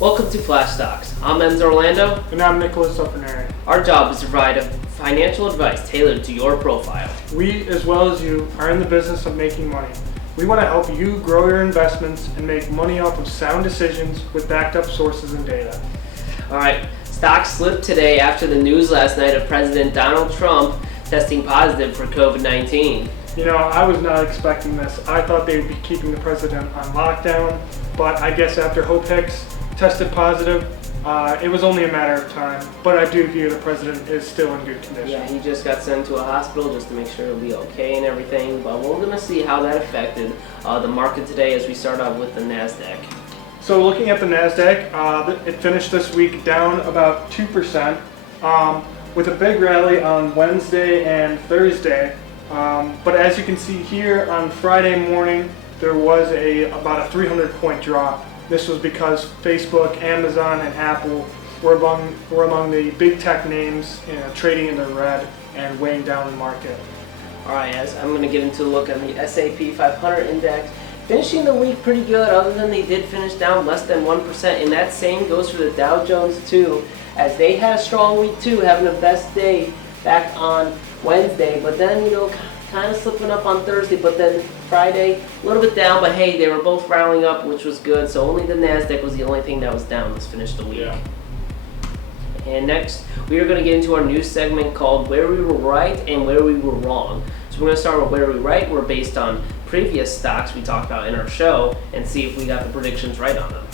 Welcome to Flashstocks. I'm Enzo Orlando. And I'm Nicholas Uppernary. Our job is to provide financial advice tailored to your profile. We, as well as you, are in the business of making money. We want to help you grow your investments and make money off of sound decisions with backed up sources and data. Alright, stocks slipped today after the news last night of President Donald Trump testing positive for COVID-19. You know, I was not expecting this. I thought they would be keeping the president on lockdown, but I guess after Hope Hicks tested positive, it was only a matter of time. But I do hear the president is still in good condition. Yeah, he just got sent to a hospital just to make sure he'll be okay and everything. But we're going to see how that affected the market today as we start off with the NASDAQ. So looking at the NASDAQ, it finished this week down about 2%, with a big rally on Wednesday and Thursday. But as you can see here on Friday morning, there was about a 300-point drop. This was because Facebook, Amazon, and Apple were among the big tech names trading in the red and weighing down the market. All right, as I'm going to get into a look at the S&P 500 index. Finishing the week pretty good, other than they did finish down less than 1%, and that same goes for the Dow Jones too, as they had a strong week too, having the best day back on Wednesday, but then, kind of slipping up on Thursday, but then Friday, a little bit down, but hey, they were both rallying up, which was good, so only the NASDAQ was the only thing that was down this finished the week. Yeah. And next, we are going to get into our new segment called Where We Were Right and Where We Were Wrong. So we're going to start with Where We Were Right. We're based on previous stocks we talked about in our show and see if we got the predictions right on them.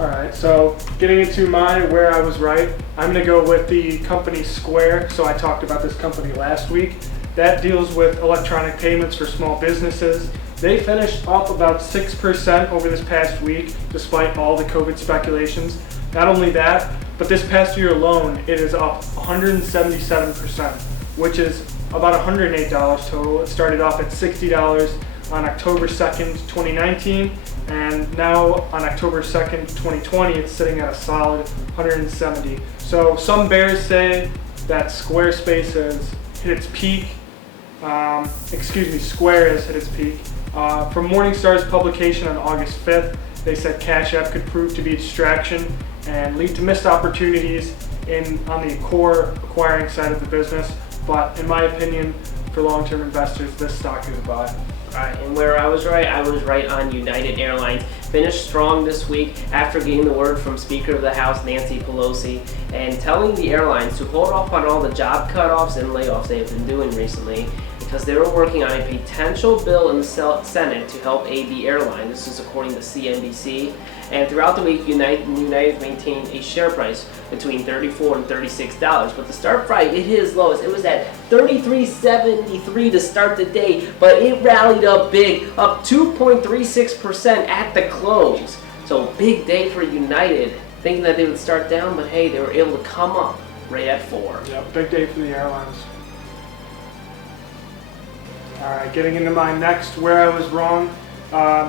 Alright, so getting into where I was right, I'm going to go with the company Square. So I talked about this company last week. That deals with electronic payments for small businesses. They finished up about 6% over this past week, despite all the COVID speculations. Not only that, but this past year alone, it is up 177%, which is about $108 total. It started off at $60 on October 2nd, 2019, and now on October 2nd, 2020, it's sitting at a solid 170. So some bears say that Squarespace has hit its peak. Square has hit its peak. From Morningstar's publication on August 5th, they said Cash App could prove to be a distraction and lead to missed opportunities on the core acquiring side of the business. But in my opinion, for long-term investors, this stock is a buy. Alright, and where I was right on United Airlines. Finished strong this week after getting the word from Speaker of the House Nancy Pelosi and telling the airlines to hold off on all the job cutoffs and layoffs they have been doing recently because they were working on a potential bill in the Senate to help aid the airline. This is according to CNBC. And throughout the week, United maintained a share price between $34 and $36. But the start price, it hit as low as it was at $33.73 to start the day, but it rallied up big, up 2.36% at the close. So big day for United, thinking that they would start down, but hey, they were able to come up right at 4. Yeah, big day for the airlines. All right, getting into my next where I was wrong.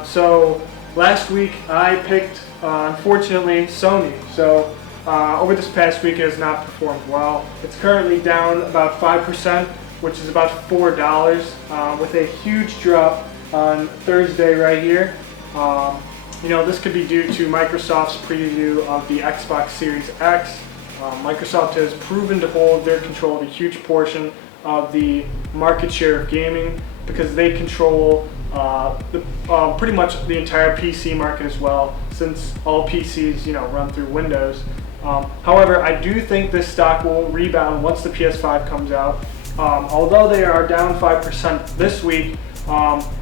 So last week I picked, unfortunately, Sony. So over this past week it has not performed well. It's currently down about 5%, which is about $4, with a huge drop on Thursday right here. This could be due to Microsoft's preview of the Xbox Series X. Microsoft has proven to hold their control of a huge portion of the market share of gaming because they control pretty much the entire PC market as well, since all PCs run through Windows. However, I do think this stock will rebound once the PS5 comes out. Although they are down 5% this week,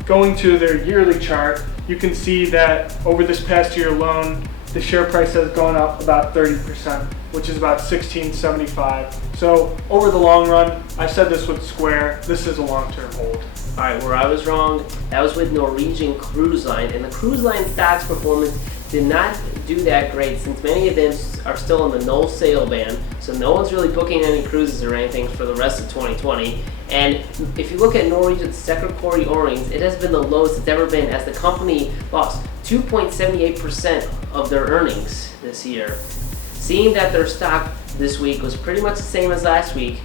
going to their yearly chart, you can see that over this past year alone, the share price has gone up about 30%, which is about $16.75. So over the long run, I said this with Square, this is a long-term hold. Alright, where I was wrong, that was with Norwegian Cruise Line, and the cruise line stock's performance did not do that great since many of them are still in the no sail ban, so no one's really booking any cruises or anything for the rest of 2020. And if you look at Norwegian's second quarter earnings, it has been the lowest it's ever been, as the company lost 2.78% of their earnings this year. Seeing that their stock this week was pretty much the same as last week,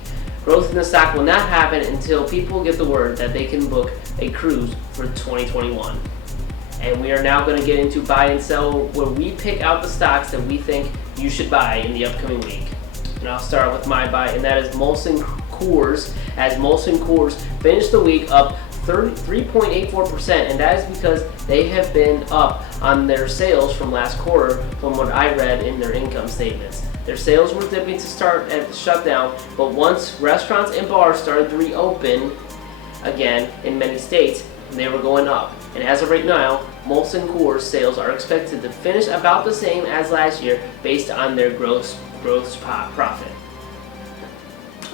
growth in the stock will not happen until people get the word that they can book a cruise for 2021. And we are now going to get into buy and sell, where we pick out the stocks that we think you should buy in the upcoming week. And I'll start with my buy, and that is Molson Coors, as Molson Coors finished the week up 3.84%, and that is because they have been up on their sales from last quarter from what I read in their income statements. Their sales were dipping to start at the shutdown, but once restaurants and bars started to reopen again in many states, they were going up. And as of right now, Molson Coors sales are expected to finish about the same as last year based on their gross profit.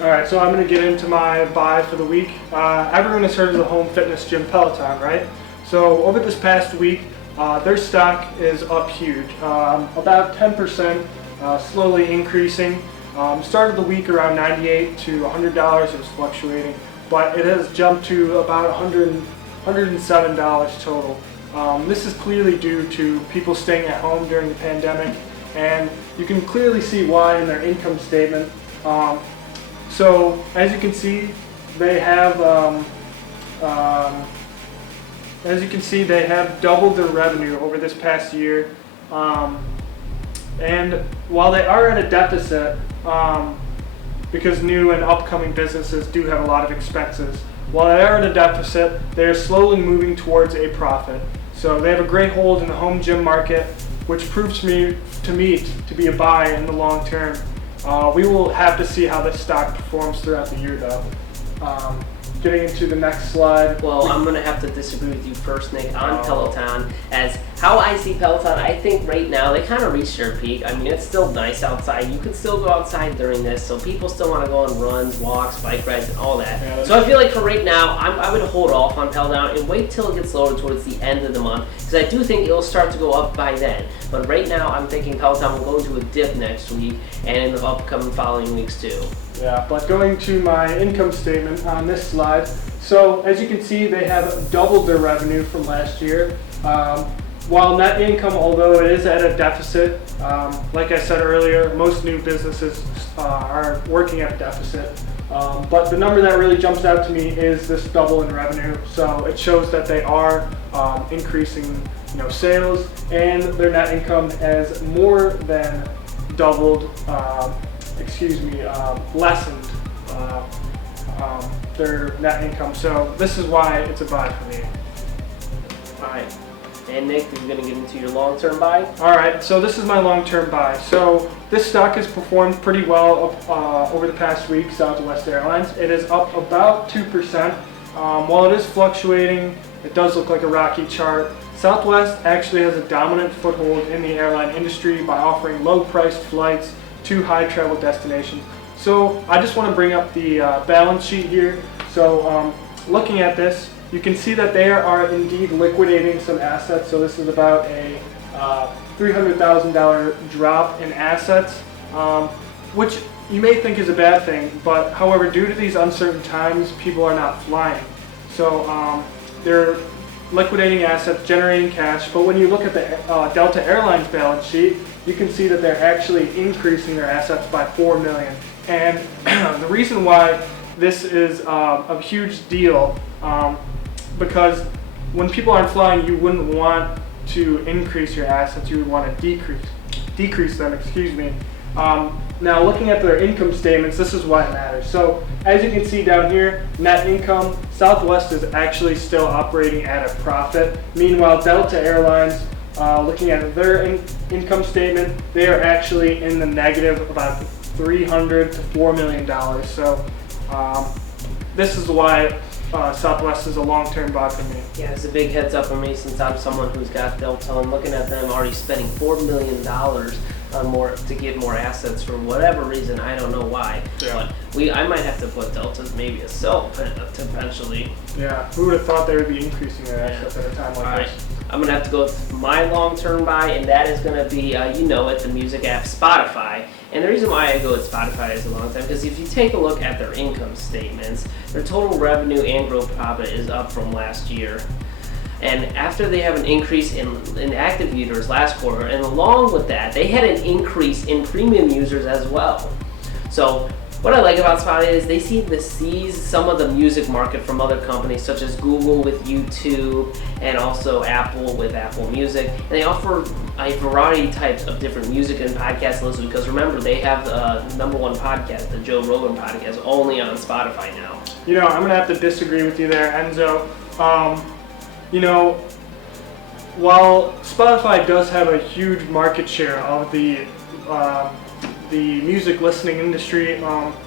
Alright, so I'm going to get into my buy for the week. Everyone has heard of the home fitness gym Peloton, right? So over this past week, their stock is up huge, about 10%, slowly increasing. Started the week around $98 to $100, it was fluctuating, but it has jumped to about $107 total. This is clearly due to people staying at home during the pandemic, and you can clearly see why in their income statement. So as you can see, they have doubled their revenue over this past year, and while they are at a deficit, because new and upcoming businesses do have a lot of expenses, while they are at a deficit, they are slowly moving towards a profit. So they have a great hold in the home gym market, which proves to me to be a buy in the long term. We will have to see how this stock performs throughout the year, though. Getting into the next slide. Well, I'm going to have to disagree with you first, Nick, on Peloton. As how I see Peloton, I think right now they kind of reached their peak. I mean, it's still nice outside. You can still go outside during this, so people still want to go on runs, walks, bike rides, and all that. Yeah, so I feel like for right now, I would hold off on Peloton and wait till it gets lower towards the end of the month, because I do think it'll start to go up by then. But right now, I'm thinking Peloton will go into a dip next week and in the upcoming following weeks too. Yeah, but going to my income statement on this slide, so as you can see, they have doubled their revenue from last year. While net income, although it is at a deficit, like I said earlier, most new businesses are working at a deficit. But the number that really jumps out to me is this double in revenue. So it shows that they are increasing, sales, and their net income has more than doubled. Lessened their net income. So this is why it's a buy for me. Alright. And Nick, you're going to get into your long-term buy? Alright, so this is my long-term buy. So this stock has performed pretty well over the past week, Southwest Airlines. It is up about 2%. While it is fluctuating, it does look like a rocky chart. Southwest actually has a dominant foothold in the airline industry by offering low-priced flights to high travel destinations. So I just want to bring up the balance sheet here. So looking at this, you can see that they are indeed liquidating some assets. So this is about a $300,000 drop in assets, which you may think is a bad thing, but however, due to these uncertain times, people are not flying. So they're liquidating assets, generating cash, but when you look at the Delta Airlines balance sheet, you can see that they're actually increasing their assets by $4 million. And the reason why this is a huge deal, because when people aren't flying, you wouldn't want to increase your assets, you would want to decrease them, Now looking at their income statements, this is why it matters. So as you can see down here, net income, Southwest is actually still operating at a profit. Meanwhile, Delta Airlines, looking at their income statement, they are actually in the negative, about $300 to $4 million. So this is why Southwest is a long-term buy for me. Yeah, it's a big heads up for me since I'm someone who's got Delta and looking at them already spending $4 million on more to get more assets for whatever reason. I don't know why. Yeah. But I might have to put Delta maybe a sell potentially. Yeah, who would have thought they would be increasing their assets at a time like this? I'm going to have to go with my long-term buy, and that is going to be, the music app Spotify. And the reason why I go with Spotify is a long time, because if you take a look at their income statements, their total revenue and gross profit is up from last year. And after they have an increase in active users last quarter, and along with that, they had an increase in premium users as well. So What I like about Spotify is they seem to seize some of the music market from other companies such as Google with YouTube and also Apple with Apple Music. And they offer a variety of types of different music and podcast listens because remember, they have the #1 podcast, the Joe Rogan podcast, only on Spotify now. You know, I'm going to have to disagree with you there, Enzo. You know, while Spotify does have a huge market share of the music listening industry,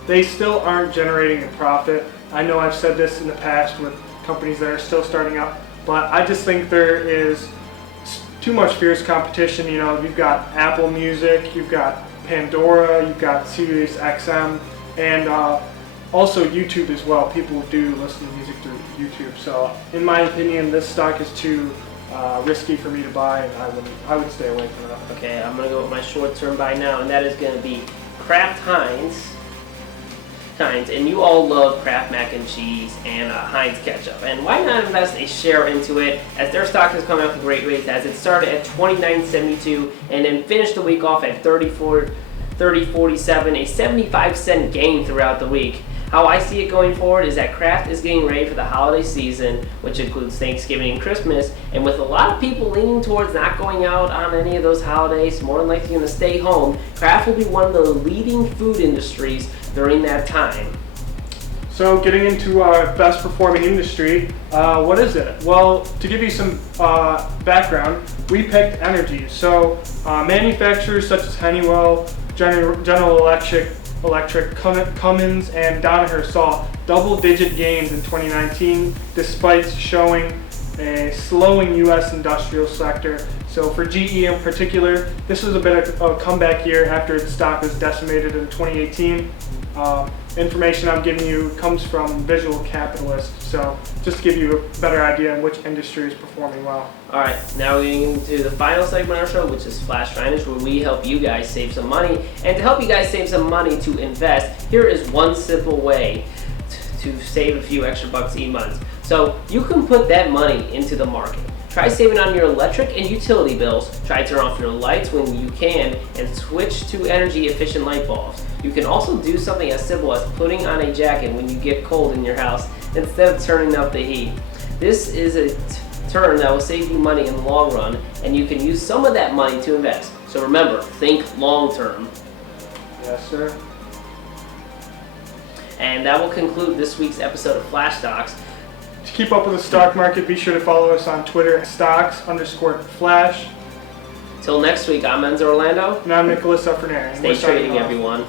they still aren't generating a profit. I know I've said this in the past with companies that are still starting up, but I just think there is too much fierce competition. You know, you've got Apple Music, you've got Pandora, you've got Sirius XM, and also YouTube as well. People do listen to music through YouTube. So in my opinion, this stock is too risky for me to buy, and I would stay away from it. Okay, I'm gonna go with my short-term buy now, and that is gonna be Kraft Heinz, and you all love Kraft mac and cheese and Heinz ketchup. And why not invest a share into it, as their stock has come out with great rates, as it started at $29.72 and then finished the week off at $30.47, a 75-cent gain throughout the week. How I see it going forward is that Kraft is getting ready for the holiday season, which includes Thanksgiving and Christmas, and with a lot of people leaning towards not going out on any of those holidays, more than likely going to stay home, Kraft will be one of the leading food industries during that time. So getting into our best performing industry, what is it? Well, to give you some background, we picked energy. So manufacturers such as Honeywell, General Electric, Cummins, and Danaher saw double-digit gains in 2019 despite showing a slowing U.S. industrial sector. So for GE in particular, this was a bit of a comeback year after its stock was decimated in 2018. Information I'm giving you comes from Visual Capitalist, so just to give you a better idea on which industry is performing well. Alright, now we're getting into the final segment of our show, which is Flash Finance, where we help you guys save some money. And to help you guys save some money to invest, here is one simple way to save a few extra bucks each month. So you can put that money into the market. Try saving on your electric and utility bills. Try turn off your lights when you can and switch to energy efficient light bulbs. You can also do something as simple as putting on a jacket when you get cold in your house instead of turning up the heat. This is a turn that will save you money in the long run, and you can use some of that money to invest. So remember, think long term. Yes, sir. And that will conclude this week's episode of Flashstocks. To keep up with the stock market, be sure to follow us on Twitter at stocks_flash. Till next week, I'm Enzo Orlando. And I'm Nicholas Uffernair. Stay trading, everyone.